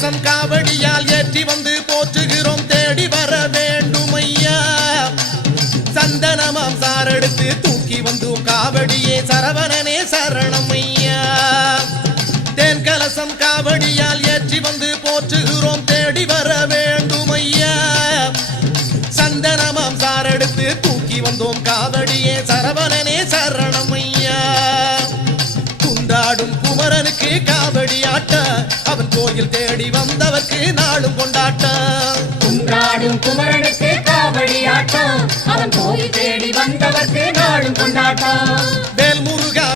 கலசம் காவடியால் ஏற்றி வந்து போற்றுகிறோம் தேடி வர வேண்டும் ஐயா சந்தனமாம் சாரெடுத்து தூக்கி வந்தோம் காவடியே சரவணனே சரணம் ஐயா தேன் கலசம் காவடியால் ஏற்றி வந்து போற்றுகிறோம் தேடி வர வேண்டும் ஐயா சந்தனமாம் சாரெடுத்து தூக்கி வந்தோம் காவடியே சரவணனே சரணம் ஐயா குண்டாடும் குமரனுக்கு காவடி ஆட்ட அவன் கோயில் தேடி வந்தவர்க்கு நாளும் கொண்டாட்ட குன்றாடும் குமரனுக்கு காவடி ஆட்டம் அவன் கோயில் தேடி வந்தவர்க்கு நாளும் கொண்டாட்டம் வேல்மு